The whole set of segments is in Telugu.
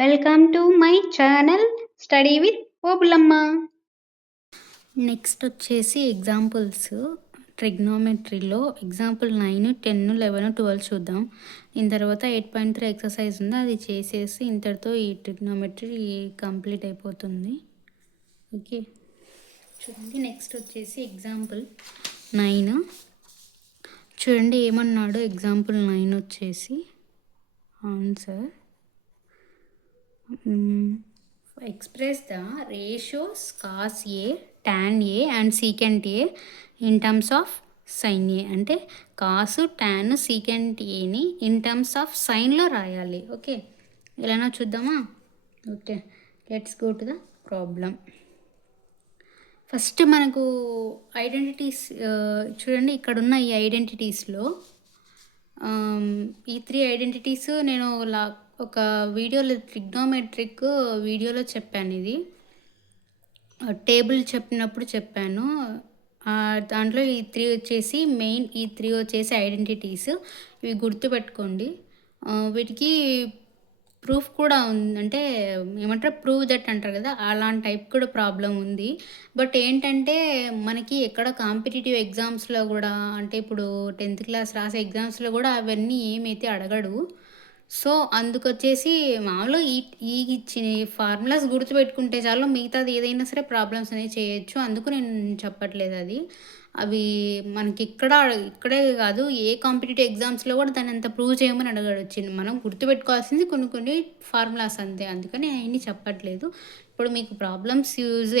Welcome to my channel study with Obulamma. Next వచ్చేసి ఎగ్జాంపుల్స్ ట్రిగ్నోమెట్రీలో ఎగ్జాంపుల్ 9, 10, 11, 12 చూద్దాం. దీని తర్వాత 8.3 ఎక్సర్సైజ్ ఉంది, అది చేసేసి ఇంతటితో ఈ ట్రిగ్నోమెట్రీ కంప్లీట్ అయిపోతుంది. ఓకే, చూడండి. నెక్స్ట్ వచ్చేసి ఎగ్జాంపుల్ 9 చూడండి. ఏమన్నాడు ఎగ్జాంపుల్ 9 వచ్చేసి answer express the ratios cos A, tan A and secant A in terms of sin A. అంటే కాస్ టాన్ సీకెంట్ ఏని ఇన్ టర్మ్స్ ఆఫ్ సైన్లో రాయాలి. ఓకే, ఎలానో చూద్దామా? Okay, let's go to the problem. First మనకు ఐడెంటిటీస్ చూడండి. ఇక్కడున్న ఈ ఐడెంటిటీస్లో ఈ 3 ఐడెంటిటీస్ నేను ఒక వీడియోలో ట్రిగ్నోమెట్రిక్ వీడియోలో చెప్పాను. ఇది టేబుల్ చెప్పినప్పుడు చెప్పాను. దాంట్లో ఈ 3 వచ్చేసి మెయిన్, ఈ 3 వచ్చేసి ఐడెంటిటీస్. ఇవి గుర్తుపెట్టుకోండి. వీటికి ప్రూఫ్ కూడా ఉంది, అంటే ఏమంటారు, ప్రూవ్ దట్ అంటారు కదా, అలాంటి టైప్ కూడా ప్రాబ్లం ఉంది. బట్ ఏంటంటే మనకి ఎక్కడ కాంపిటేటివ్ ఎగ్జామ్స్లో కూడా, అంటే ఇప్పుడు 10th క్లాస్ రాసే ఎగ్జామ్స్లో కూడా అవన్నీ ఏమైతే అడగడు. సో అందుకొచ్చేసి మామూలుగా ఈ ఫార్ములాస్ గుర్తుపెట్టుకుంటే చాలు, మిగతాది ఏదైనా సరే ప్రాబ్లమ్స్ అనేవి చేయొచ్చు. అందుకు నేను చెప్పట్లేదు అది. అవి మనకి ఇక్కడే కాదు, ఏ కాంపిటేటివ్ ఎగ్జామ్స్లో కూడా దాన్ని అంత ప్రూవ్ చేయమని అడగడొచ్చు. మనం గుర్తుపెట్టుకోవాల్సింది కొన్ని ఫార్ములాస్ అంతే, అందుకని అవన్నీ చెప్పట్లేదు. ఇప్పుడు మీకు ప్రాబ్లమ్స్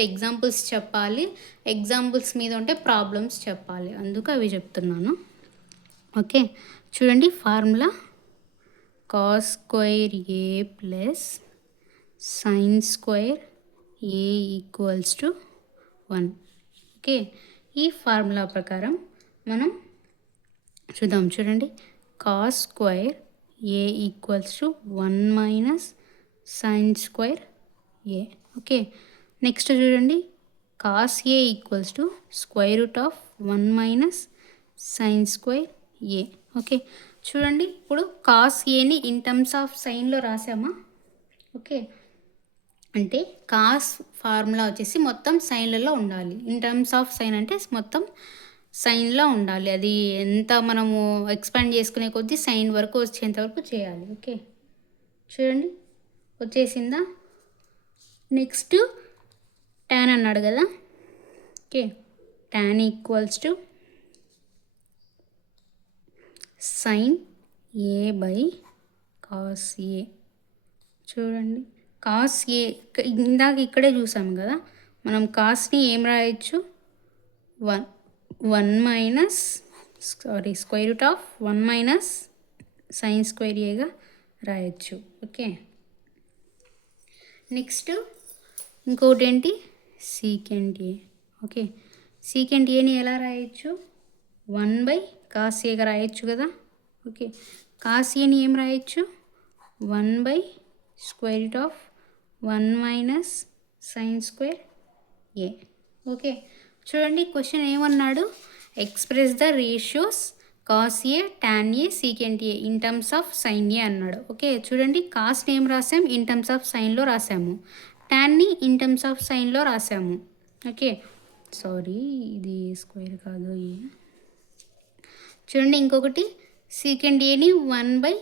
ఎగ్జాంపుల్స్ చెప్పాలి, ఎగ్జాంపుల్స్ మీద ఉంటే ప్రాబ్లమ్స్ చెప్పాలి, అందుకు అవి చెప్తున్నాను. ఓకే, చూడండి. Formula cos square A plus sin square A equals to 1. Okay, ఈ ఫార్ములా ప్రకారం మనం చూద్దాం. చూడండి, cos square A equals to 1 minus sine square A. Okay, next చూడండి, cos A equals to square root of 1 minus sine square A. Okay, చూడండి. ఇప్పుడు కాస్ ఏని ఇన్ టర్మ్స్ ఆఫ్ సైన్లో రాసామా? ఓకే, అంటే కాస్ ఫార్ములా వచ్చేసి మొత్తం సైన్లలో ఉండాలి. ఇన్ టర్మ్స్ ఆఫ్ సైన్ అంటే మొత్తం సైన్లో ఉండాలి. అది ఎంత మనము ఎక్స్పాండ్ చేసుకునే కొద్దీ సైన్ వరకు వచ్చేంత వరకు చేయాలి. ఓకే, చూడండి వచ్చేసిందా? నెక్స్ట్ టాన్ అన్నాడు కదా. Okay, tan equals to sine A by cos A. చూడండి, కాస్ ఏ ఇందాక ఇక్కడే చూసాం కదా, మనం కాస్ని ఏం రాయొచ్చు, 1 minus square root of 1 minus sine square ఏగా రాయొచ్చు. ఓకే, నెక్స్ట్ ఇంకోటి ఏంటి, సీకెంట్ ఏ. ఓకే, సీకెంట్ ఏని ఎలా రాయొచ్చు, 1 బై కాస్ ఏగా రాయొచ్చు కదా. ఓకే, కాస్ ఏని ఏం రాయొచ్చు, 1 by square root of 1 minus sine square A. Okay, చూడండి క్వశ్చన్ ఏమన్నాడు, express the ratios cos A, tan A, secant A in terms of sine A అన్నాడు. ఓకే, చూడండి, కాస్ని ఏం రాసాం, ఇన్ టర్మ్స్ ఆఫ్ సైన్లో రాసాము, టాన్ని ఇన్ టర్మ్స్ ఆఫ్ సైన్లో రాసాము. ఓకే, సారీ, ఇది స్క్వేర్ కాదు ఏ. చూడండి, ఇంకొకటి సీకెంట్ ఏని 1 by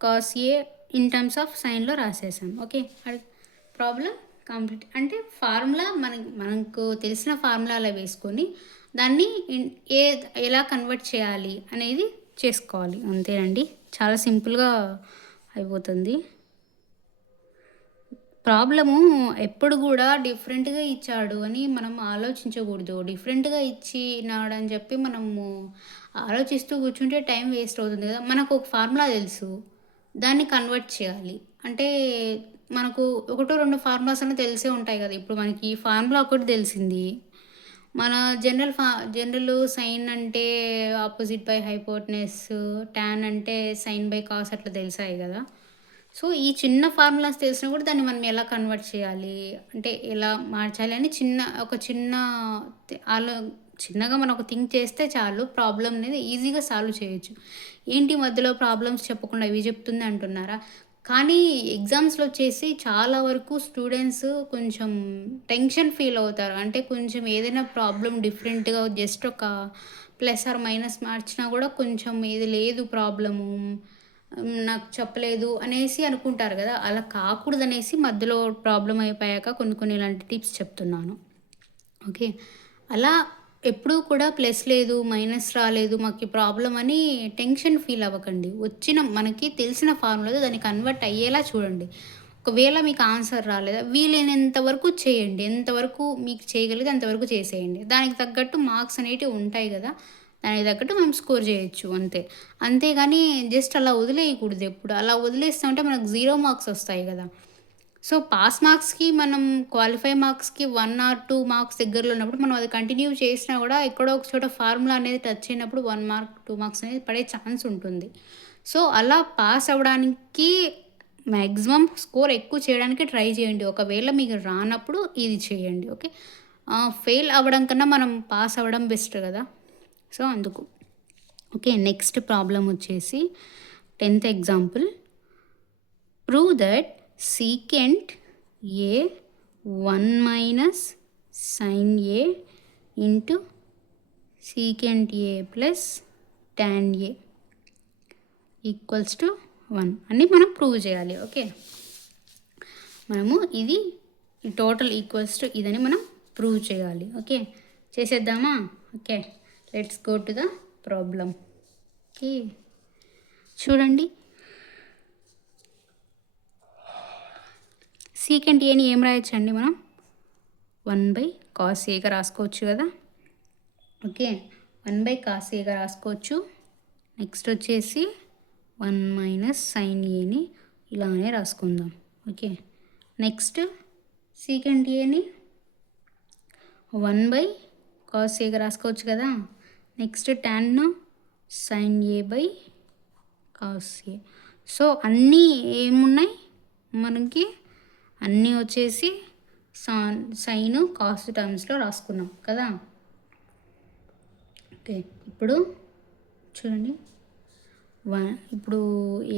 cos A in terms of సైన్లో రాసేసాం. Okay, problem complete. అంటే ఫార్ములా మనకు తెలిసిన ఫార్ములా అలా వేసుకొని దాన్ని ఎలా కన్వర్ట్ చేయాలి అనేది చేసుకోవాలి, అంతేనండి. చాలా సింపుల్గా అయిపోతుంది. ప్రాబ్లము ఎప్పుడు కూడా డిఫరెంట్గా ఇచ్చాడు అని మనం ఆలోచించకూడదు. డిఫరెంట్గా ఇచ్చినాడు అని చెప్పి మనము ఆలోచిస్తూ కూర్చుంటే టైం వేస్ట్ అవుతుంది కదా. మనకు ఒక ఫార్ములా తెలుసు, దాన్ని కన్వర్ట్ చేయాలి అంటే మనకు 1-2 ఫార్ములాస్ అని తెలిసే ఉంటాయి కదా. ఇప్పుడు మనకి ఈ ఫార్ములా ఒకటి తెలిసింది, మన జనరల్ సైన్ అంటే ఆపోజిట్ బై హైపోటెనస్, టాన్ అంటే సైన్ బై కాస్ అట్లా తెలిసాయి కదా. సో ఈ చిన్న ఫార్ములాస్ తెలిసినా కూడా దాన్ని మనం ఎలా కన్వర్ట్ చేయాలి, అంటే ఎలా మార్చాలి అని చిన్నగా మనం ఒక థింక్ చేస్తే చాలు, ప్రాబ్లమ్ అనేది ఈజీగా సాల్వ్ చేయొచ్చు. ఏంటి మధ్యలో ప్రాబ్లమ్స్ చెప్పకుండా ఇవి చెప్తుంది అంటున్నారా? కానీ ఎగ్జామ్స్‌లో వచ్చేసి చాలా వరకు స్టూడెంట్స్ కొంచెం టెన్షన్ ఫీల్ అవుతారు. అంటే కొంచెం ఏదైనా ప్రాబ్లమ్ డిఫరెంట్‌గా జస్ట్ ఒక ప్లస్ ఆర్ మైనస్ మార్చినా గూడా కొంచెం ఇది లేదు ప్రాబ్లము, నాకు చెప్పలేదు అనేసి అనుకుంటారు గదా! అలా కాకూడదనేసి మధ్యలో ప్రాబ్లమ్ అయిపోయాక కొన్ని కొన్ని ఇలాంటి టిప్స్ చెప్తున్నాను. ఓకే. అలా ఎప్పుడూ కూడా ప్లస్ లేదు, మైనస్ రాలేదు, మాకు ప్రాబ్లమ్ అని టెన్షన్ ఫీల్ అవ్వకండి. వచ్చిన మనకి తెలిసిన ఫార్ములాతో దాన్ని కన్వర్ట్ అయ్యేలా చూడండి. ఒకవేళ మీకు ఆన్సర్ రాలేదా, వీలైనంత వరకు చేయండి. ఎంతవరకు మీకు చేయగలిగితే అంతవరకు చేసేయండి. దానికి తగ్గట్టు మార్క్స్ అనేటివి ఉంటాయి గదా! దానికి తగ్గట్టు మనం స్కోర్ చేయొచ్చు అంతే. అంతేగాని జస్ట్ అలా వదిలేయకూడదు ఎప్పుడు. అలా వదిలేస్తామంటే మనకు 0 మార్క్స్ వస్తాయి గదా! సో, పాస్ మార్క్స్‌కి మనం క్వాలిఫై మార్క్స్‌కి 1 ఆర్ 2 మార్క్స్ దగ్గరలో ఉన్నప్పుడు మనం అది కంటిన్యూ చేసినా గూడా ఎక్కడో ఒక చోట ఫార్ములా అనేది టచ్ అయినప్పుడు 1 మార్క్, 2 మార్క్స్ అనేది పడే ఛాన్స్ ఉంటుంది. సో, అలా పాస్ అవ్వడానికి మాక్సిమం స్కోర్ ఎక్కువ చేయడానికి ట్రై చేయండి. ఒకవేళ మీకు రానప్పుడు ఇది చేయండి. ఓకే. ఫెయిల్ అవ్వడం కన్నా మనం పాస్ అవ్వడం బెస్ట్ గదా! సో, అందుకు. ఓకే. నెక్స్ట్ ప్రాబ్లమ్ వచ్చేసి 10th example. Prove that secant A 1 minus sin A into secant A plus tan A equals to 1 అని మనం ప్రూవ్ చేయాలి. ఓకే. మనము ఇది టోటల్ ఈక్వల్స్ టు ఇదని మనం ప్రూవ్ చేయాలి. ఓకే. చేసేద్దామా? Okay. Let's go to the problem. Okay. చూడండి, సీకెంట్ ఏని ఏం రాయొచ్చండి మనం? 1/cos ఏగా రాసుకోవచ్చు కదా. ఓకే. 1/cos ఏగా రాసుకోవచ్చు. నెక్స్ట్ వచ్చేసి 1 మైనస్ సైన్ ఏని ఇలానే రాసుకుందాం. ఓకే. నెక్స్ట్ సీకెంట్ ఏని 1/cos ఏగా రాసుకోవచ్చు కదా. Next tan sin A/cos A. So అన్నీ ఏమున్నాయి మనకి? అన్నీ వచ్చేసి సైన్ కాస్ట్ టర్మ్స్లో రాసుకున్నాం కదా. ఓకే. ఇప్పుడు చూడండి, ఇప్పుడు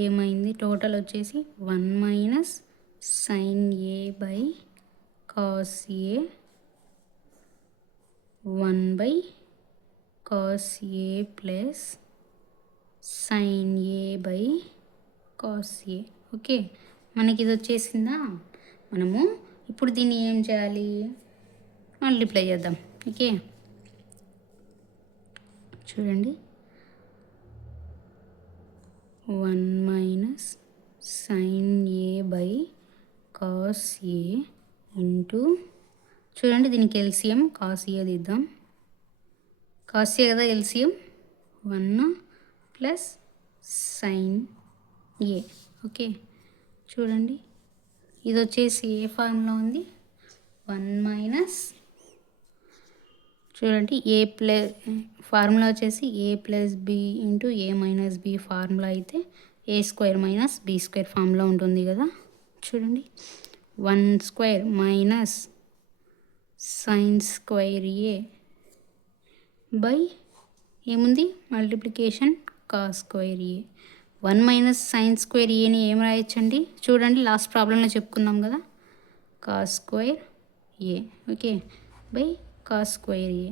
ఏమైంది? టోటల్ వచ్చేసి 1 minus sine A/cos A 1/cos A plus sine A/cos A. Okay. మనకి ఇది వచ్చేసిందా? మనము ఇప్పుడు దీన్ని ఏం చేయాలి? మల్టిప్లై చేద్దాం. ఓకే. చూడండి, 1 minus sine A/cos A into, చూడండి దీనికి ఎల్సిఎం కాస్ ఏ తీద్దాం. కాస్ ఏ కదా ఎల్సిఎం, 1 ప్లస్ సైన్ ఏ. ఓకే. చూడండి, ఇది వచ్చేసి ఏ ఫార్ములా ఉంది? 1 మైనస్, చూడండి ఏ ప్లస్ ఫార్ములా వచ్చేసి A plus B into A minus B formula అయితే A square minus B square formula ఉంటుంది కదా. చూడండి, 1 square minus sine square A by ఏముంది? Multiplication cos square A. 1 minus sine square ఏని ఏం రాయొచ్చండి? చూడండి, లాస్ట్ ప్రాబ్లంలో చెప్పుకున్నాం కదా, cos square A. Okay. By cos square A.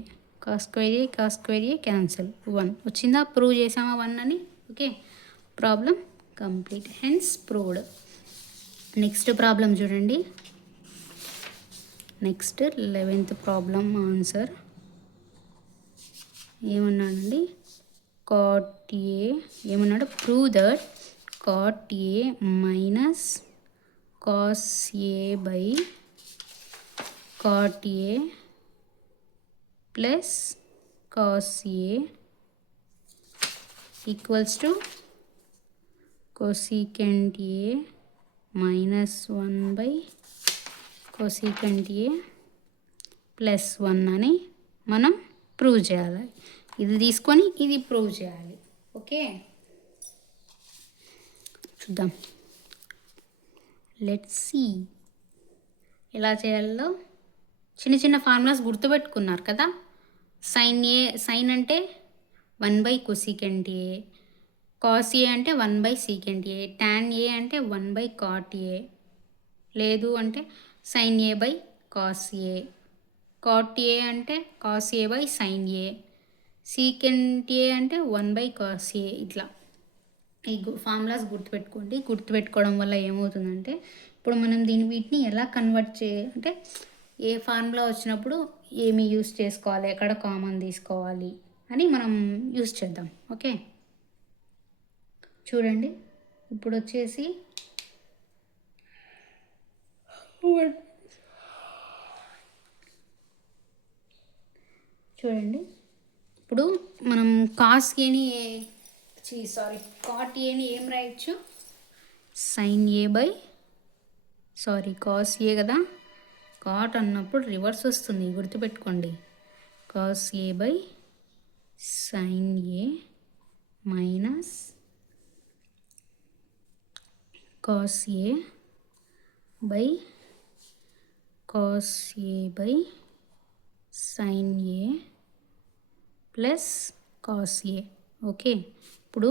Cos square A cos square A cancel, 1 వచ్చిందా? ప్రూవ్ చేసామా 1 అని. Okay. Problem complete, hence proved. Next problem చూడండి. నెక్స్ట్ 11th ప్రాబ్లం ఆన్సర్ ఏమన్నాడండి? cot A ఏమన్నాడు? Prove that cot A minus cos A by cot A plus cos A equals to cosecant A minus 1 cosecant A plus 1 అని మనం ప్రూవ్ చేయాలి. ఇది తీసుకొని ఇది ప్రూవ్ చేయాలి. ఓకే. చూద్దాం, లెట్స్ సీ ఎలా చేయాలో. చిన్న చిన్న ఫార్ములాస్ గుర్తుపెట్టుకున్నారు కదా. సైన్ అంటే 1/cosecant A, కాస్ ఏ అంటే 1/sec ఏ, tan ఏ అంటే 1/cot ఏ, లేదు అంటే sin a/cos ఏ, cot ఏ అంటే cos a/sin ఏ, secant ఏ అంటే 1/cos ఏ. ఇట్లా ఈ ఫార్ములాస్ గుర్తుపెట్టుకోండి. గుర్తుపెట్టుకోవడం వల్ల ఏమవుతుందంటే ఇప్పుడు మనం వీటిని ఎలా కన్వర్ట్ అంటే ఏ ఫార్ములా వచ్చినప్పుడు ఏమి యూస్ చేసుకోవాలి, ఎక్కడ కామన్ తీసుకోవాలి అని మనం యూస్ చేద్దాం. ఓకే, చూడండి ఇప్పుడు వచ్చేసి చూడండి ఇప్పుడు మనం కాస్ ఏని కాట్ ఏని ఏం రాయొచ్చు, sin a కాస్ ఏ కదా, కాట్ అన్నప్పుడు రివర్స్ వస్తుంది గుర్తుపెట్టుకోండి. Cos a/sin A minus cos a/sin A plus cos A. Okay, ఇప్పుడు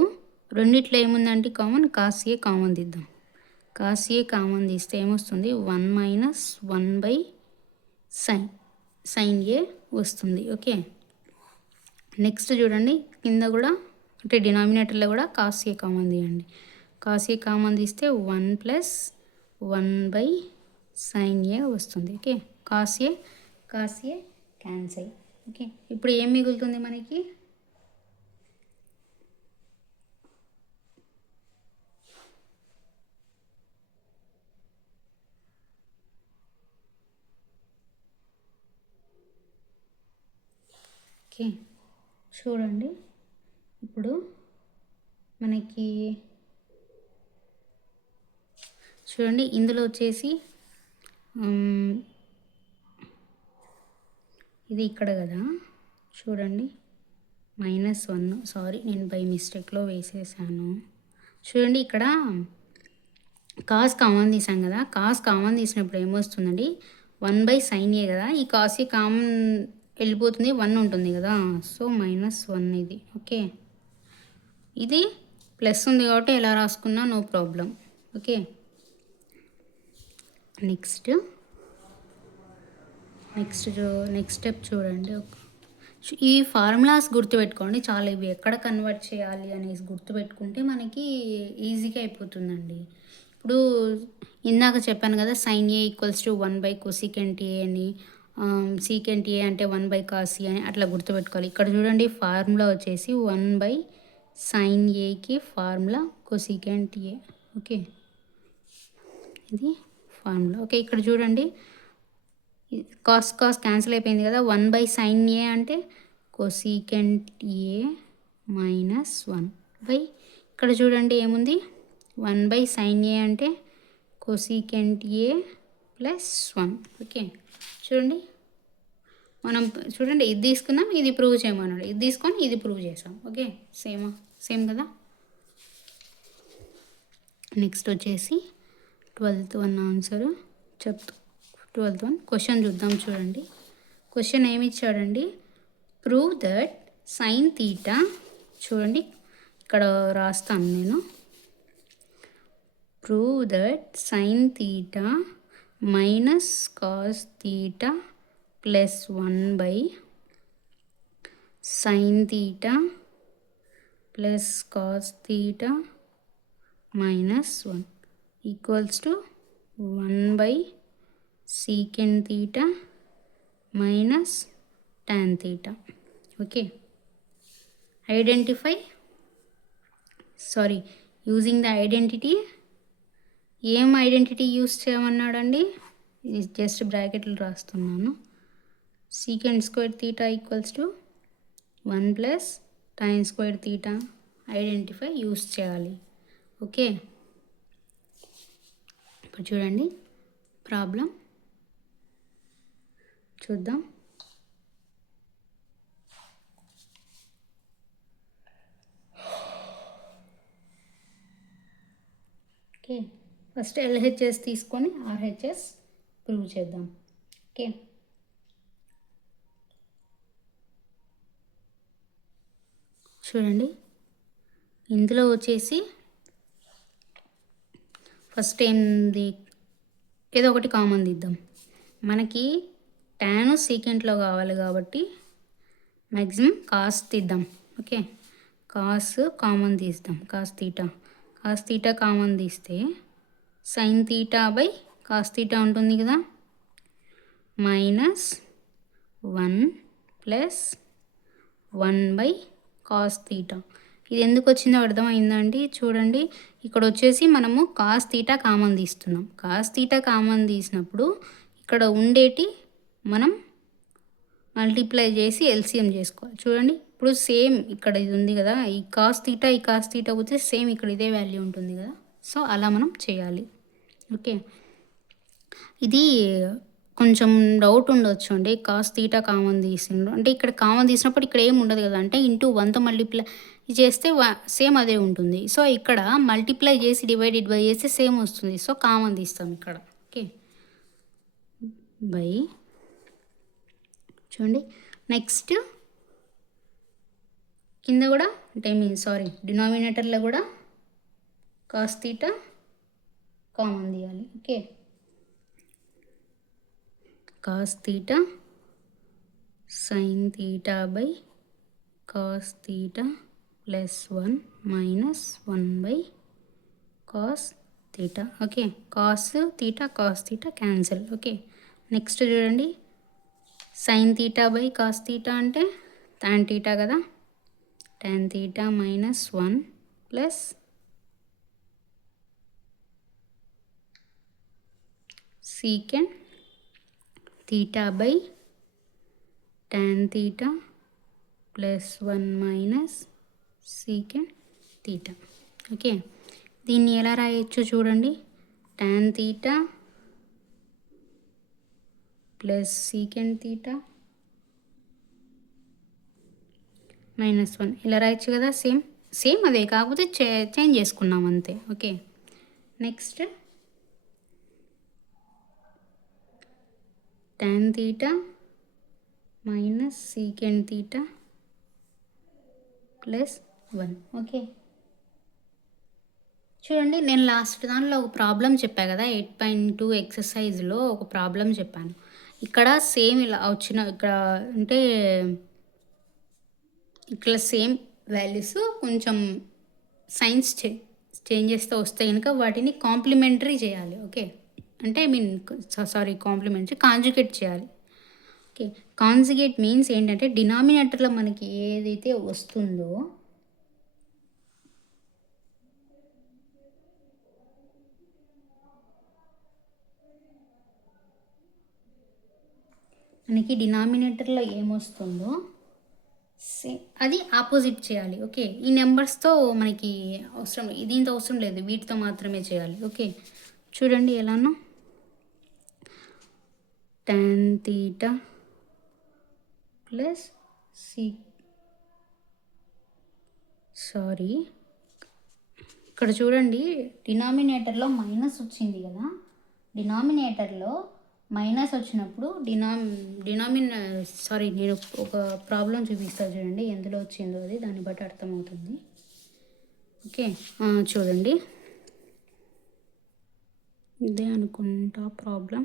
రెండిట్లో ఏముందంటే కామన్, కాస్ ఏ కామన్ తీద్దాం. కాస్ ఏ కామన్ తీస్తే ఏమొస్తుంది, 1 - 1/sin ఏ వస్తుంది. ఓకే, నెక్స్ట్ చూడండి కింద కూడా అంటే డినామినేటర్లో కూడా కాస్ ఏ కామన్ తీయండి. కాస్ ఏ కామన్ తీస్తే 1 + 1/sin ఏ వస్తుంది. Okay, cos A cancel. Okay, ఇప్పుడు ఏం మిగులుతుంది మనకి, ఓకే చూడండి ఇప్పుడు మనకి చూడండి ఇందులో వచ్చేసి ఇది ఇక్కడ కదా, చూడండి -1, సారీ నేను బై మిస్టేక్లో వేసేసాను. చూడండి ఇక్కడ కాస్ కామన్ తీసాం కదా, కాస్ కామన్ తీసినప్పుడు ఏమొస్తుందండి 1/sin ఏ కదా, ఈ కాస్ ఏ కామన్ వెళ్ళిపోతుంది, 1 ఉంటుంది కదా, సో -1 ఇది. ఓకే, ఇది ప్లస్ ఉంది కాబట్టి ఎలా రాసుకున్నా no problem. Okay, next step చూడండి. ఈ ఫార్ములాస్ గుర్తుపెట్టుకోండి చాలా, ఇవి ఎక్కడ కన్వర్ట్ చేయాలి అనేసి గుర్తుపెట్టుకుంటే మనకి ఈజీగా అయిపోతుందండి. ఇప్పుడు ఇందాక చెప్పాను కదా, sin a = 1/cosecant a అని, secant a అంటే 1/cos a అని అట్లా గుర్తుపెట్టుకోవాలి. ఇక్కడ చూడండి ఫార్ములా వచ్చేసి 1/sin aకి ఫార్ములా cosecant a. ఓకే, ఇది ఫార్ములా. ఓకే, ఇక్కడ చూడండి కాస్ క్యాన్సిల్ అయిపోయింది కదా, 1/sin a అంటే cosecant a -1 ఇక్కడ చూడండి ఏముంది, 1/sin a అంటే cosecant a +1. ఓకే, చూడండి మనం చూడండి ఇది తీసుకున్నాం, ఇది ప్రూవ్ చేయమన్నాడు, ఇది తీసుకొని ఇది ప్రూవ్ చేసాం. ఓకే, సేమ్ కదా. నెక్స్ట్ వచ్చేసి 12th 1 ఆన్సర్ చెప్తా. 12th 1 క్వశ్చన్ చూద్దాం. చూడండి క్వశ్చన్ ఏమి ఇచ్చాడండి, ప్రూవ్ దట్ sin θ, చూడండి ఇక్కడ రాస్తాను నేను, prove that sin θ - cos θ +1/sin θ + cos θ -1 = 1/secant θ - tan θ. Okay, using the identity. ఏం ఐడెంటిటీ యూస్ చేయమన్నాడండి, ఇది జస్ట్ బ్రాకెట్లు రాస్తున్నాను. secant² θ = 1 + tan² θ ఐడెంటిఫై యూస్ చేయాలి. ఓకే, ఇప్పుడు చూడండి ప్రాబ్లం చూద్దాం. ఓకే, ఫస్ట్ LHS తీసుకొని RHS ప్రూవ్ చేద్దాం. ఓకే, చూడండి ఇందులో వచ్చేసి ఫస్ట్ ఏంది, ఏదో ఒకటి కామన్ తీద్దాం. మనకి tan సీకెంట్లో కావాలి కాబట్టి మ్యాక్సిమం కాస్ తీద్దాం. ఓకే, కాస్ కామన్ తీద్దాం. కాస్ తీటా కామన్ తీస్తే sin theta by cos theta ఉంటుంది కదా, -1 ప్లస్ 1/cos తీటా. ఇది ఎందుకు వచ్చిందో అర్థమైందండి. చూడండి, ఇక్కడ వచ్చేసి మనము కాస్ తీటా కామన్ తీస్తున్నాం. కాస్ తీటా కామన్ తీసినప్పుడు ఇక్కడ ఉండేటి మనం మల్టిప్లై చేసి ఎల్సిఎం చేసుకోవాలి. చూడండి, ఇప్పుడు సేమ్ ఇక్కడ ఇది ఉంది కదా, ఈ కాస్ తీటా వచ్చి సేమ్ ఇక్కడ ఇదే వాల్యూ ఉంటుంది కదా. సో అలా మనం చేయాలి. ఓకే, ఇది కొంచెం డౌట్ ఉండొచ్చు అండి. కాస్ తీటా కామన్ తీసిండ్రు అంటే ఇక్కడ కామన్ తీసినప్పుడు ఇక్కడ ఏం ఉండదు కదా, అంటే ఇంటూ 1తో మల్టిప్లై చేస్తే సేమ్ అదే ఉంటుంది. సో ఇక్కడ మల్టిప్లై చేసి డివైడెడ్ బై చేస్తే సేమ్ వస్తుంది. సో కామన్ తీస్తాం ఇక్కడ. ఓకే, బై చూడండి. నెక్స్ట్ కింద కూడా అంటే డినామినేటర్లో కూడా కాస్ తీటా కామన్ తీయాలి. Okay, cos theta sin theta by cos theta plus 1 minus 1/cos theta. Okay, cos theta cancel. Okay, next చూడండి, sin theta by cos theta అంటే tan తీటా కదా, tan theta minus 1 plus secant theta by tan theta plus 1 minus secant theta. Okay, దీన్ని ఎలా రాయొచ్చు చూడండి, tan theta plus secant theta -1 ఇలా రాయొచ్చు కదా. సేమ్ అదే, కాకపోతే చేంజ్ చేసుకున్నాం అంతే. Okay, next tan theta minus secant theta plus 1. Okay, చూడండి, నేను లాస్ట్ దానిలో ఒక ప్రాబ్లం చెప్పా కదా, 8.2 ఎక్సర్సైజ్లో ఒక ప్రాబ్లం చెప్పాను. ఇక్కడ సేమ్ ఇలా ఇక్కడ అంటే ఇక్కడ సేమ్ వాల్యూస్ కొంచెం సైన్స్ చేంజెస్తో వస్తే కనుక వాటిని కాంప్లిమెంటరీ చేయాలి. ఓకే, అంటే కాంప్లిమెంటరీ కాంజుగేట్ చేయాలి. ఓకే, కాంజుగేట్ మీన్స్ ఏంటంటే డినామినేటర్లో మనకి ఏదైతే వస్తుందో మనకి డినామినేటర్లో ఏమొస్తుందో అది ఆపోజిట్ చేయాలి. ఓకే, ఈ నెంబర్స్తో మనకి అవసరం, దీంతో అవసరం లేదు, వీటితో మాత్రమే చేయాలి. ఓకే, చూడండి ఎలానో, tan తీటా ప్లస్ ఇక్కడ చూడండి, డినామినేటర్లో మైనస్ వచ్చింది కదా, డినామినేటర్లో మైనస్ వచ్చినప్పుడు నేను ఒక ప్రాబ్లం చూపిస్తాను చూడండి, ఎందులో వచ్చిందో అది, దాన్ని బట్టి అర్థమవుతుంది. ఓకే, చూడండి, ఇదే అనుకుంటా ప్రాబ్లం.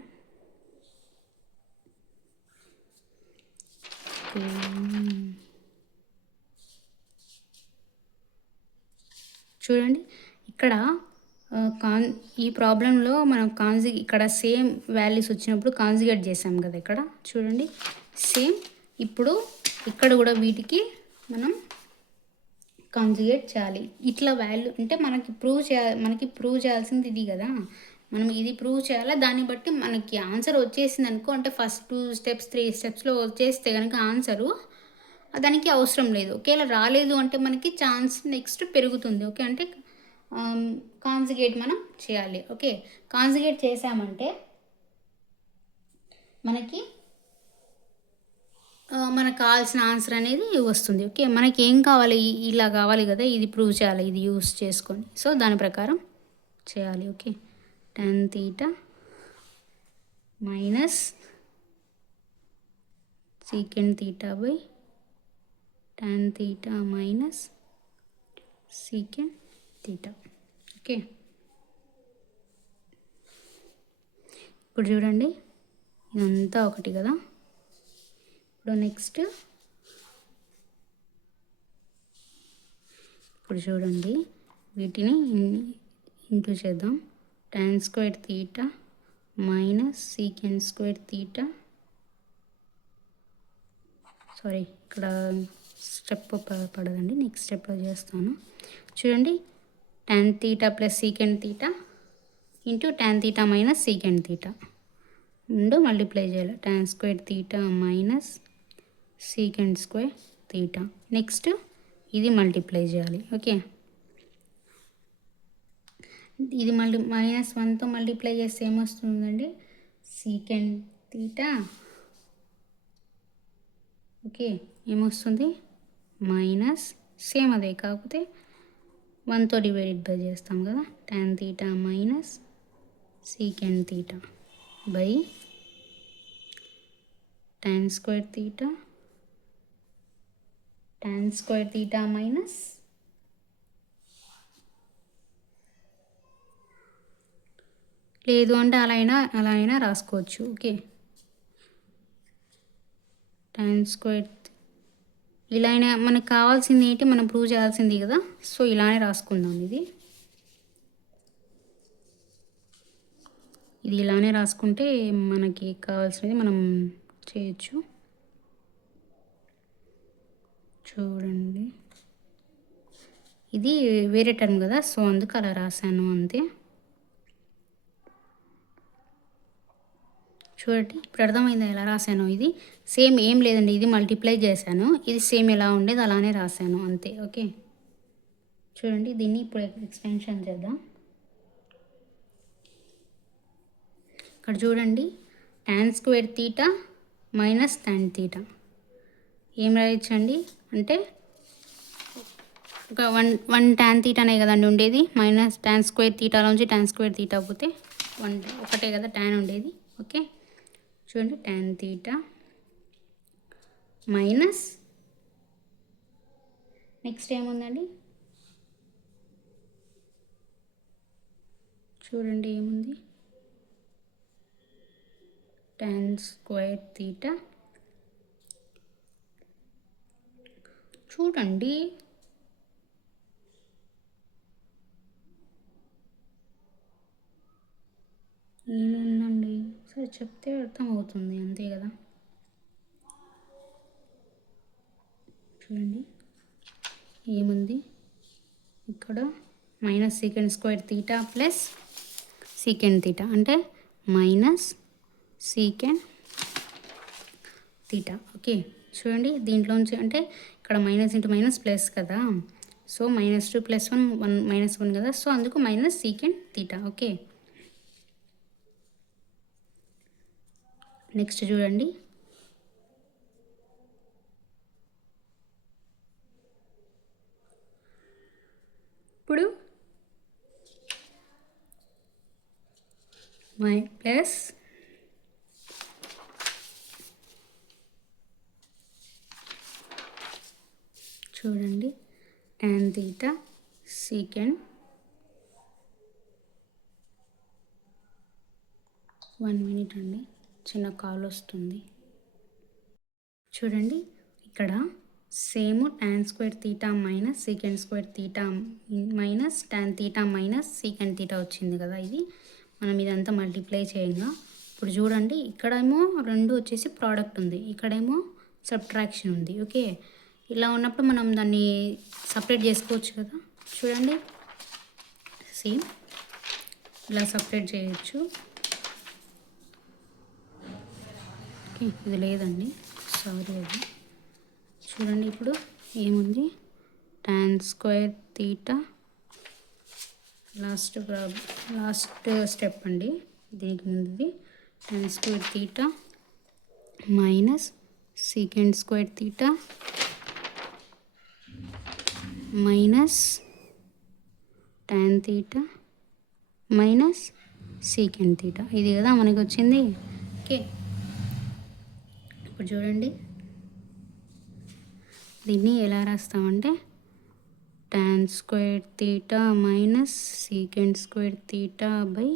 చూడండి, ఇక్కడ ఈ ప్రాబ్లంలో మనం ఇక్కడ సేమ్ వాల్యూస్ వచ్చినప్పుడు కాంజుగేట్ చేసాం కదా. ఇక్కడ చూడండి, సేమ్ ఇప్పుడు ఇక్కడ కూడా వీటికి మనం కాంజుగేట్ చేయాలి. ఇట్లా వాల్యూ అంటే మనకి ప్రూవ్ చేయాల్సింది ఇది కదా, మనం ఇది ప్రూవ్ చేయాలా. దాన్ని బట్టి మనకి ఆన్సర్ వచ్చేసింది అనుకో, అంటే ఫస్ట్ 2 స్టెప్స్ 3 స్టెప్స్లో వచ్చేస్తే కనుక ఆన్సరు దానికి అవసరం లేదు. ఒకవేళ రాలేదు అంటే మనకి ఛాన్స్ నెక్స్ట్ పెరుగుతుంది. ఓకే, అంటే కాంజుగేట్ మనం చేయాలి. ఓకే, కాంజుగేట్ చేసామంటే మనకి మనకు కావాల్సిన ఆన్సర్ అనేది వస్తుంది. ఓకే, మనకి ఏం కావాలి, ఇలా కావాలి కదా, ఇది ప్రూవ్ చేయాలి, ఇది యూస్ చేసుకొని. సో దాని ప్రకారం చేయాలి. Okay, tan theta minus secant theta by tan theta minus secant theta. Okay, ఇప్పుడు చూడండి ఇదంతా ఒకటి కదా. ఇప్పుడు నెక్స్ట్ ఇప్పుడు చూడండి వీటిని ఇంటూ చేద్దాం. tan square theta minus secant square theta. Sorry, ఇక్కడ స్టెప్ పడదండి, నెక్స్ట్ స్టెప్లో చేస్తాను. చూడండి tan theta plus second theta into tan theta minus secant theta రెండు మల్టిప్లై చేయాలి. tan square theta minus secant square theta. Next ఇది మల్టిప్లై చేయాలి. ఓకే, ఇది మళ్ళీ -1తో మల్టిప్లై చేస్తే ఏమొస్తుందండి, సీకెండ్ తీటా. ఓకే, ఏమొస్తుంది మైనస్, సేమ్ అదే కాకపోతే 1తో డివైడెడ్ బై చేస్తాం కదా. tan theta minus secant theta by tan square theta minus లేదు అంటే అలా అయినా రాసుకోవచ్చు. ఓకే, tan స్క్వేర్ ఇలా అయినా మనకు కావాల్సింది ఏంటి, మనం ప్రూవ్ చేయాల్సింది కదా. సో ఇలానే రాసుకుందాం. ఇది ఇలానే రాసుకుంటే మనకి కావాల్సినది మనం చేయొచ్చు. చూడండి ఇది వేరే టర్మ్ కదా, సో అందుకు అలా రాశాను అంతే. చూడండి ఇప్పుడు అర్థమైందా ఎలా రాశాను. ఇది సేమ్ ఏం లేదండి, ఇది మల్టిప్లై చేశాను, ఇది సేమ్ ఎలా ఉండేది అలానే రాశాను అంతే. ఓకే, చూడండి దీన్ని ఇప్పుడు ఎక్స్టెన్షన్ చేద్దాం. ఇక్కడ చూడండి tan square theta minus tan theta ఏం రాయొచ్చండి అంటే ఒక వన్ tan తీటానే కదండి ఉండేది, మైనస్ tan స్క్వేర్ తీటాలోంచి tan స్క్వేర్ తీటా పోతే ఒకటే కదా tan ఉండేది. ఓకే, చూడండి tan తీటా మైనస్ నెక్స్ట్ ఏముందండి, చూడండి ఏముంది, tan స్క్వేర్ తీటా. చూడండి ఏముందండి, సరే చెప్తే అర్థమవుతుంది అంతే కదా. చూడండి ఏముంది ఇక్కడ, minus secant square theta plus second theta అంటే మైనస్ సీకెండ్ తీటా. ఓకే, చూడండి దీంట్లోంచి అంటే ఇక్కడ మైనస్ ఇంటూ మైనస్ ప్లస్ కదా, సో -2 + 1 -1 కదా, సో అందుకు minus secant theta. Okay, next చూడండి ఇప్పుడు ప్లస్ చూడండి tan తీటా సీకెండ్ 1 మినిట్ అండి, చిన్న కాల్ వస్తుంది. చూడండి ఇక్కడ same tan square theta minus secant square theta minus tan theta minus secant theta వచ్చింది కదా. ఇది మనం ఇదంతా మల్టిప్లై చేయంగా ఇప్పుడు చూడండి ఇక్కడేమో రెండు వచ్చేసి ప్రోడక్ట్ ఉంది, ఇక్కడేమో సబ్ట్రాక్షన్ ఉంది. ఓకే, ఇలా ఉన్నప్పుడు మనం దాన్ని సపరేట్ చేసుకోవచ్చు కదా. చూడండి సేమ్ ఇలా సపరేట్ చేయొచ్చు. ఓకే, ఇది లేదండి, సారీ అది. చూడండి ఇప్పుడు ఏముంది, tan square theta last step అండి, దీనికి ముందుది tan square theta minus secant square theta minus tan theta minus secant theta, ఇది కదా మనకి వచ్చింది. ఓకే, ఇప్పుడు చూడండి దీన్ని ఎలా రాస్తామంటే tan square theta minus secant square theta by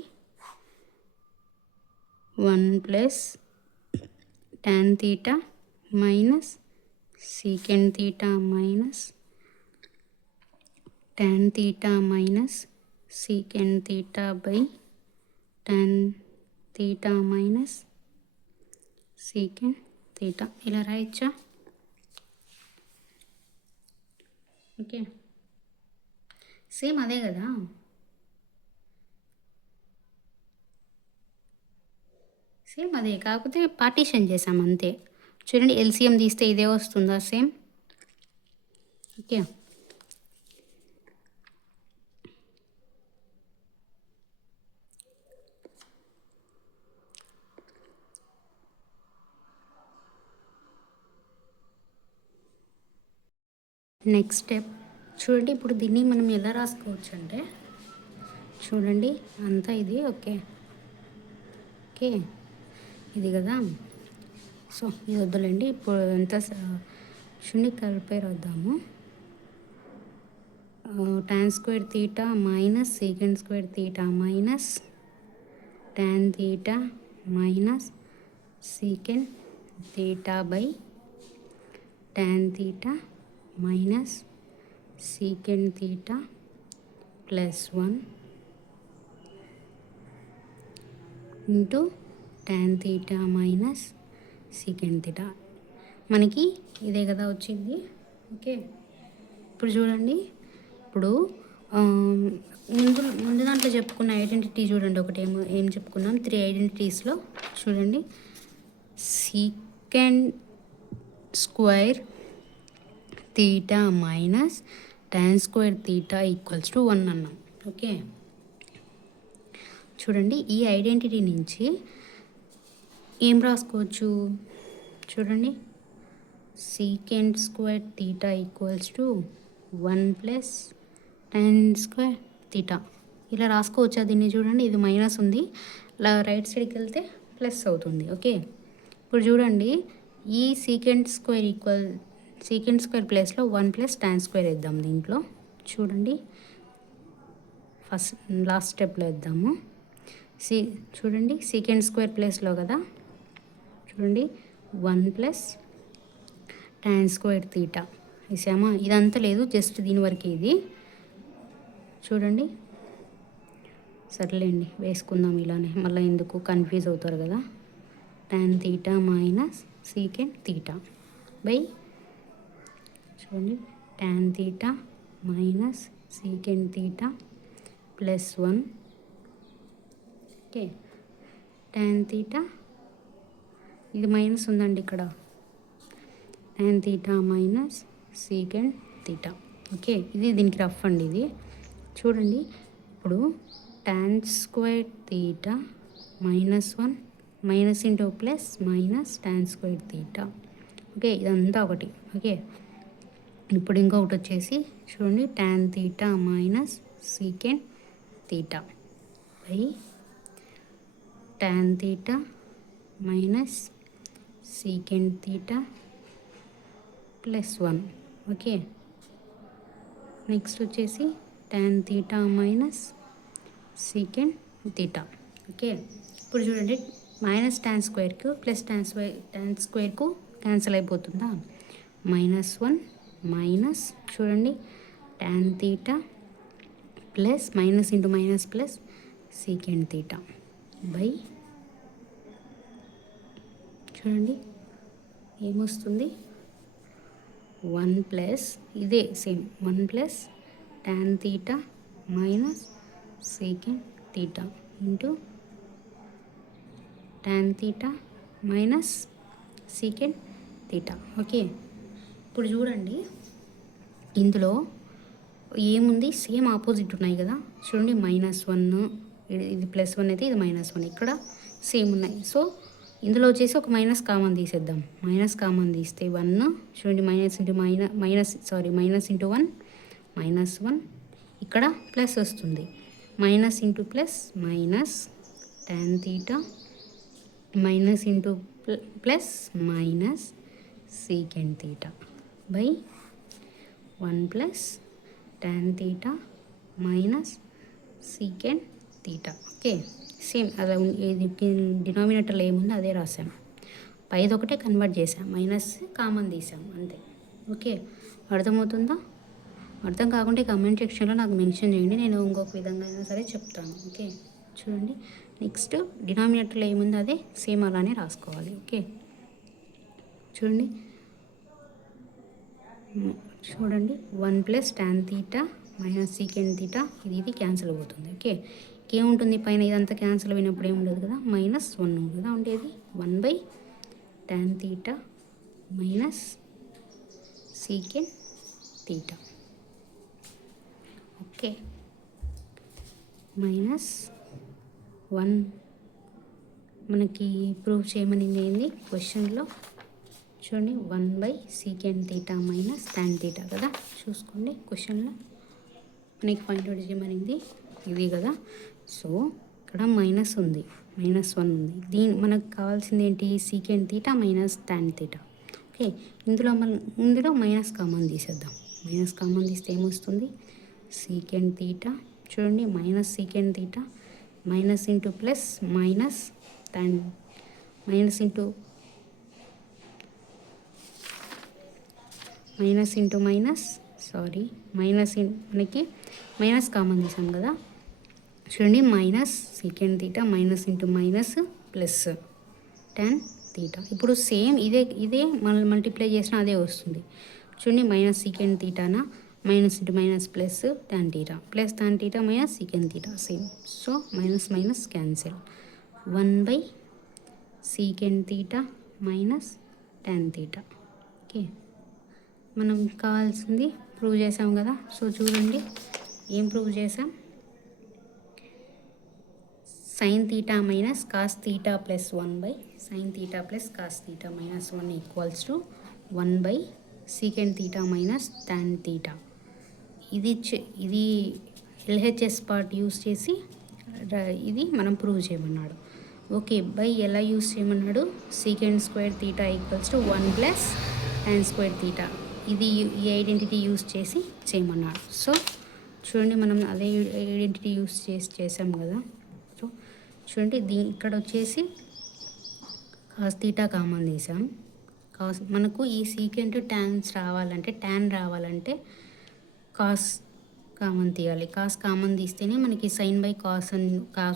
1 plus tan theta minus secant theta minus tan theta minus secant theta by tan theta minus secant theta ఇలా రాయొచ్చా? ఓకే, సేమ్ అదే కదా. సేమ్ అదే, కాకపోతే పార్టీషన్ చేసాం అంతే. చూడండి, ఎల్సిఎం తీస్తే ఇదే వస్తుందా? సేమ్. ఓకే, నెక్స్ట్ స్టెప్ చూడండి. ఇప్పుడు దీన్ని మనం ఎలా రాసుకోవచ్చు అంటే, చూడండి అంతా ఇది ఓకే ఓకే ఇది కదా. సో ఇది వద్దులేండి, ఇప్పుడు ఎంత చూడండి కలిపే రాద్దాము. tan square theta minus secant square theta minus tan theta minus secant theta by tan theta minus secant theta plus 1 into tan theta minus secant theta. మనకి ఇదే కదా వచ్చింది. ఓకే, ఇప్పుడు చూడండి, ఇప్పుడు ముందు దాంట్లో చెప్పుకున్న ఐడెంటిటీ చూడండి. ఒకటి ఏం చెప్పుకున్నాం, 3 ఐడెంటిటీస్లో చూడండి. secant square theta minus tan square theta equals to 1 అన్నాం. ఓకే, చూడండి ఈ ఐడెంటిటీ నుంచి ఏం రాసుకోవచ్చు చూడండి. secant square theta equals to 1 plus tan square theta ఇలా రాసుకోవచ్చా దీన్ని? చూడండి, ఇది మైనస్ ఉంది, ఇలా రైట్ సైడ్కి వెళ్తే ప్లస్ అవుతుంది. ఓకే, ఇప్పుడు చూడండి, ఈ secant square ప్లేస్లో 1 ప్లస్ tan square వేద్దాం దీంట్లో. చూడండి, లాస్ట్ స్టెప్లో వేద్దాము. చూడండి secant square ప్లేస్లో కదా, చూడండి 1 ప్లస్ tan square theta వేసామా. ఇదంతా లేదు, జస్ట్ దీని వరకే ఇది. చూడండి, సర్లేండి వేసుకుందాం ఇలానే, మళ్ళీ ఎందుకు కన్ఫ్యూజ్ అవుతారు కదా. tan theta minus secant theta by చూడండి tan theta minus secant theta plus 1. Okay, tan theta ఇది మైనస్ ఉందండి ఇక్కడ, tan theta minus secant theta. Okay, ఇది దీనికి రఫ్ అండి ఇది. చూడండి, ఇప్పుడు tan square theta minus 1 minus into plus minus tan square theta. Okay, ఇదంతా ఒకటి. ఓకే, ఇప్పుడు ఇంకొకటి వచ్చేసి చూడండి tan theta minus secant theta by tan theta minus secant theta plus 1. Okay, next వచ్చేసి tan theta minus secant theta. Okay, ఇప్పుడు చూడండి, మైనస్ tan స్క్వేర్కు ప్లస్ tan స్క్వేర్కు క్యాన్సిల్ అయిపోతుందా. మైనస్ 1 మైనస్ చూడండి tan theta plus minus into minus plus secant theta by చూడండి ఏమొస్తుంది, 1 ప్లస్ ఇదే same 1 plus tan theta minus secant theta into tan theta minus secant theta. Okay, ఇప్పుడు చూడండి, ఇందులో ఏముంది, సేమ్ ఆపోజిట్ ఉన్నాయి కదా. చూడండి -1 ఇది +1 అయితే ఇది -1, ఇక్కడ సేమ్ ఉన్నాయి. సో ఇందులో వచ్చేసి ఒక మైనస్ కామన్ తీసేద్దాం. మైనస్ కామన్ తీస్తే 1, చూడండి మైనస్ ఇంటూ మైనస్ ఇంటూ 1 -1, ఇక్కడ ప్లస్ వస్తుంది. Minus into plus minus tan theta minus into plus minus secant theta by 1 plus tan theta minus secant theta. Okay, same అలా ఇది డినామినేటర్లో ఏముందో అదే రాసాను. పైది ఒకటే కన్వర్ట్ చేసాం, మైనస్ కామన్ తీసాం అంతే. ఓకే, అర్థమవుతుందా? అర్థం కాకుంటే కమెంట్ సెక్షన్లో నాకు మెన్షన్ చేయండి, నేను ఇంకొక విధంగా అయినా సరే చెప్తాను. ఓకే, చూడండి. నెక్స్ట్ డినామినేటర్లో ఏముందో అదే సేమ్ అలానే రాసుకోవాలి. ఓకే, చూడండి. చూడండి 1 plus tan theta minus secant theta, ఇది క్యాన్సిల్ అవుతుంది. ఓకే, ఏముంటుంది పైన ఇదంతా క్యాన్సిల్ అయినప్పుడు ఏముండదు కదా, -1 కదా ఉండేది. 1 tan theta minus secant theta. Okay, -1 మనకి ప్రూవ్ చేయమనింది ఏంది క్వశ్చన్లో. చూడండి 1 second theta minus tan theta కదా, చూసుకోండి క్వశ్చన్లో మనకి పాయింట్ అవుట్ చేయమనింది ఇది కదా. సో ఇక్కడ మైనస్ ఉంది, -1 ఉంది. మనకు కావాల్సింది ఏంటి, secant theta minus tan theta. Okay, ఇందులో మైనస్ కామన్ తీసేద్దాం. మైనస్ కామన్ తీస్తే ఏమొస్తుంది, సీకెండ్ తీటా. చూడండి minus secant theta minus into plus minus tan minus into minus మనకి మైనస్ కామన్ తీసాం కదా. చూడండి minus secant theta minus into minus plus tan theta. ఇప్పుడు సేమ్ ఇదే మనం మల్టిప్లై చేసినా అదే వస్తుంది. చూడండి మైనస్ సీకెండ్ తీటానా minus into minus plus tan theta plus tan theta minus secant theta same. So minus cancel. 1 second theta minus tan theta. Okay, మనం కావాల్సింది ప్రూవ్ చేసాం కదా. సో చూడండి ఏం ప్రూవ్ చేసాం, sin theta minus cos theta plus 1 sin theta plus cos theta minus 1 equals to 1 second theta minus tan theta. ఇది ఎల్హెచ్ఎస్ పార్ట్ యూస్ చేసి ఇది మనం ప్రూవ్ చేయమన్నాడు. ఓకే, ఎలా యూస్ చేయమన్నాడు, secant square theta equals to 1 plus tan square theta. ఈ ఐడెంటిటీ యూస్ చేసి చేయమన్నాడు. సో చూడండి మనం అదే ఐడెంటిటీ యూస్ చేసాం కదా. సో చూడండి ఇక్కడ వచ్చేసి కాస్ తీటా కామన్ తీసాం. మనకు ఈ సీకెంట్ tan రావాలంటే కాస్ కామన్ తీయాలి. కాస్ కామన్ తీస్తేనే మనకి సైన్ బై కాస్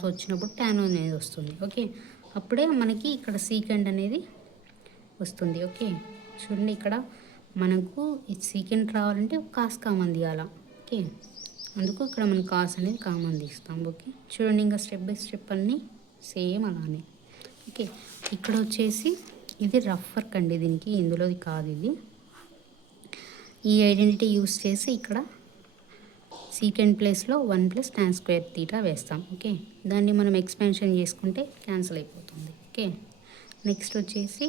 వచ్చినప్పుడు tan అనేది వస్తుంది. ఓకే, అప్పుడే మనకి ఇక్కడ సీకెండ్ అనేది వస్తుంది. ఓకే, చూడండి ఇక్కడ మనకు ఈ సీకెంట్ రావాలంటే కాస్ కామన్ తీయాలా. ఓకే, అందుకు ఇక్కడ మనం కాస్ అనేది కామన్ తీస్తాం. ఓకే, చూడండి ఇంకా స్టెప్ బై స్టెప్ అన్నీ సేమ్ అలానే. ఓకే, ఇక్కడ వచ్చేసి ఇది రఫ్ వర్క్ అండి, దీనికి ఇందులోది కాదు ఇది. ఈ ఐడెంటిటీ యూస్ చేసి ఇక్కడ సీకెండ్ ప్లేస్లో 1 ప్లస్ tan స్క్వేర్ తీటా వేస్తాం. ఓకే, దాన్ని మనం ఎక్స్పాన్షన్ చేసుకుంటే క్యాన్సిల్ అయిపోతుంది. ఓకే, నెక్స్ట్ వచ్చేసి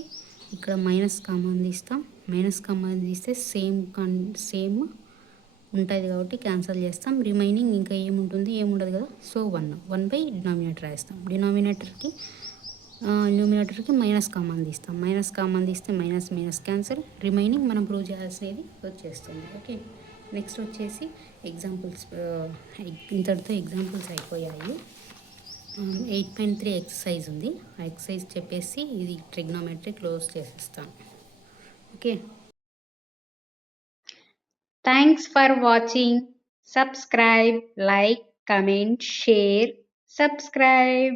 ఇక్కడ మైనస్ కామన్ తీస్తాం. మైనస్ కామన్ తీస్తే సేమ్ ఉంటుంది కాబట్టి క్యాన్సిల్ చేస్తాం. రిమైనింగ్ ఇంకా ఏముండదు కదా. సో 1 డినామినేటర్ వేస్తాం. న్యూమినేటర్కి మైనస్ కామన్ తీస్తాం. మైనస్ కామన్ తీస్తే మైనస్ క్యాన్సిల్. రిమైనింగ్ మనం ప్రూవ్ చేయాల్సినది వచ్చేస్తుంది. ఓకే, నెక్స్ట్ వచ్చేసి ఎగ్జాంపుల్స్. ఇంతటితో ఎగ్జాంపుల్స్ అయిపోయాయి. 8.3 ఎక్సర్సైజ్ ఉంది. ఆ ఎక్సర్సైజ్ చెప్పేసి ఇది ట్రిగ్నోమెట్రీ క్లోజ్ చేసేస్తాను. Okay, thanks for watching. Subscribe, like, comment, share, subscribe.